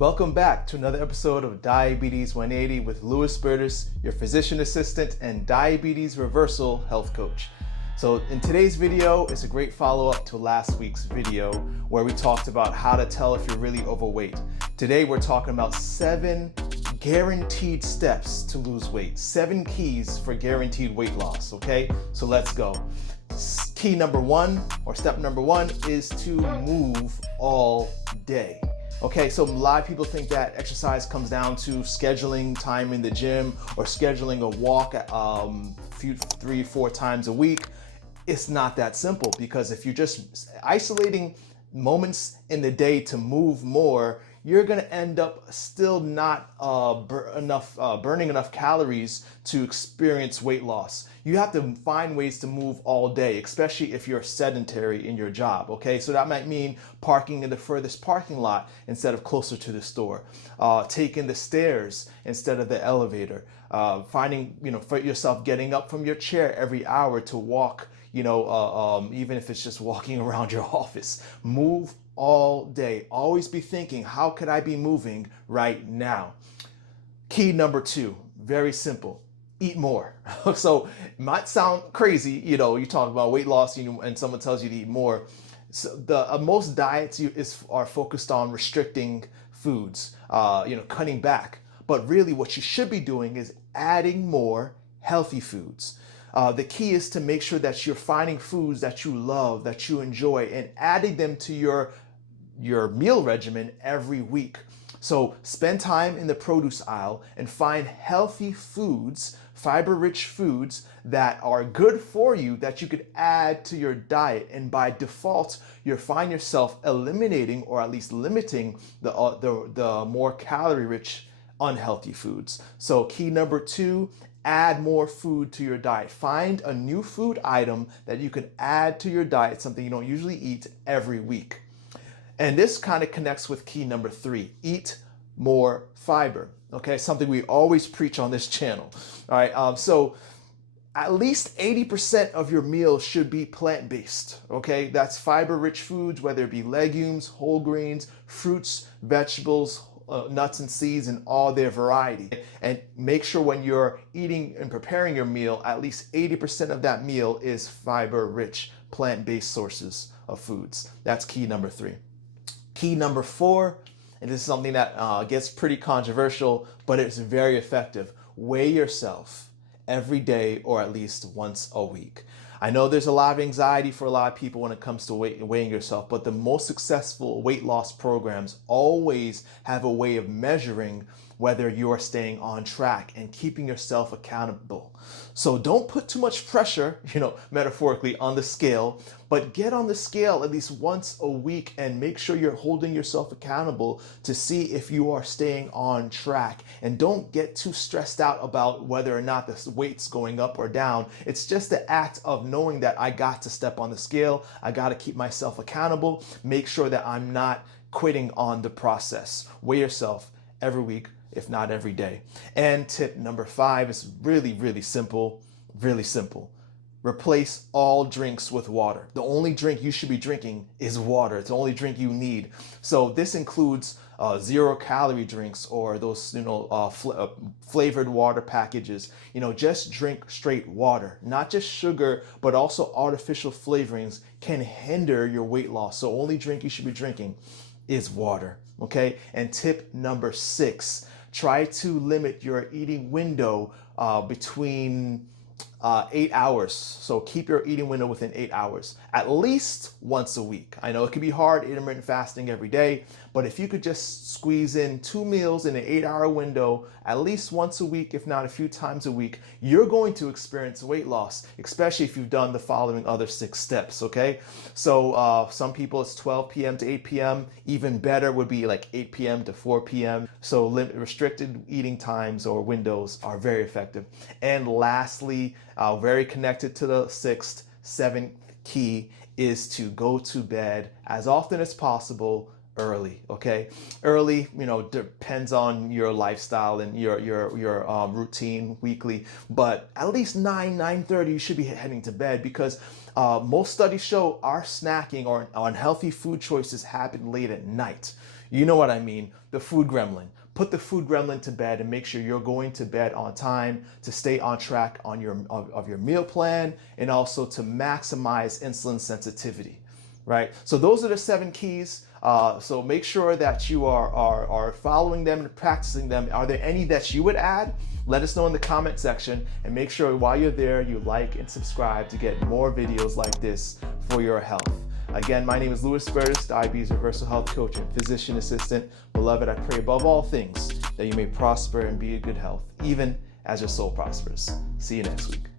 Welcome back to another episode of Diabetes 180 with Louis Burtis, your physician assistant and diabetes reversal health coach. So in today's video, it's a great follow-up to last week's video where we talked about how to tell if you're really overweight. Today we're talking about 7 guaranteed steps to lose weight, 7 keys for guaranteed weight loss, okay? So let's go. Key number 1, or step number 1, is to move all day. Okay, so a lot of people think that exercise comes down to scheduling time in the gym or scheduling a walk 3-4 times a week. It's not that simple, because if you're just isolating moments in the day to move more, you're going to end up still not burning enough calories to experience weight loss. You have to find ways to move all day, especially if you're sedentary in your job. Okay, so that might mean parking in the furthest parking lot instead of closer to the store, taking the stairs instead of the elevator, finding, for yourself getting up from your chair every hour to walk, even if it's just walking around your office. Move all day. Always be thinking, how could I be moving right now? Key number 2, very simple. Eat more. So it might sound crazy, you talk about weight loss and someone tells you to eat more. So most diets are focused on restricting foods, cutting back. But really what you should be doing is adding more healthy foods. The key is to make sure that you're finding foods that you love, that you enjoy, and adding them to your meal regimen every week. So spend time in the produce aisle and find healthy foods, fiber-rich foods that are good for you that you could add to your diet. And by default, you'll find yourself eliminating or at least limiting the more calorie-rich unhealthy foods. So key number 2, add more food to your diet. Find a new food item that you can add to your diet, something you don't usually eat, every week. And this kind of connects with key number 3, eat more fiber. Okay, something we always preach on this channel. All right, so at least 80% of your meals should be plant-based. Okay, that's fiber-rich foods, whether it be legumes, whole grains, fruits, vegetables, nuts and seeds in all their variety. And make sure when you're eating and preparing your meal, at least 80% of that meal is fiber-rich, plant-based sources of foods. That's key number 3. Key number 4, and this is something that gets pretty controversial, but it's very effective. Weigh yourself every day or at least once a week. I know there's a lot of anxiety for a lot of people when it comes to weighing yourself, but the most successful weight loss programs always have a way of measuring whether you are staying on track and keeping yourself accountable. So don't put too much pressure, metaphorically, on the scale, but get on the scale at least once a week and make sure you're holding yourself accountable to see if you are staying on track. And don't get too stressed out about whether or not the weight's going up or down. It's just the act of knowing that I got to step on the scale, I got to keep myself accountable, make sure that I'm not quitting on the process. Weigh yourself every week, if not every day. And tip number 5 is really, really simple, really simple. Replace all drinks with water. The only drink you should be drinking is water. It's the only drink you need. So this includes 0-calorie drinks or those, flavored water packages. Just drink straight water. Not just sugar, but also artificial flavorings can hinder your weight loss. So only drink you should be drinking is water. Okay. And tip number 6, try to limit your eating window between 8 hours. So keep your eating window within 8 hours, at least once a week. I know it can be hard, intermittent fasting every day, but if you could just squeeze in 2 meals in an 8-hour window, at least once a week, if not a few times a week, you're going to experience weight loss, especially if you've done the following other 6 steps, okay? So some people it's 12 p.m. to 8 p.m. Even better would be like 8 p.m. to 4 p.m. So restricted eating times or windows are very effective. And lastly, very connected to the 6th, 7th key is to go to bed as often as possible early. Okay, early, depends on your lifestyle and your routine weekly, but at least 9:30 you should be heading to bed, because most studies show our snacking or unhealthy food choices happen late at night. You know what I mean, the food gremlin. Put the food gremlin to bed and make sure you're going to bed on time to stay on track on your meal plan, and also to maximize insulin sensitivity, right? So those are the 7 keys. So make sure that you are following them and practicing them. Are there any that you would add? Let us know in the comment section, and make sure while you're there, you like and subscribe to get more videos like this for your health. Again, my name is Louis Spertus, Diabetes Reversal Health Coach and Physician Assistant. Beloved, I pray above all things that you may prosper and be in good health, even as your soul prospers. See you next week.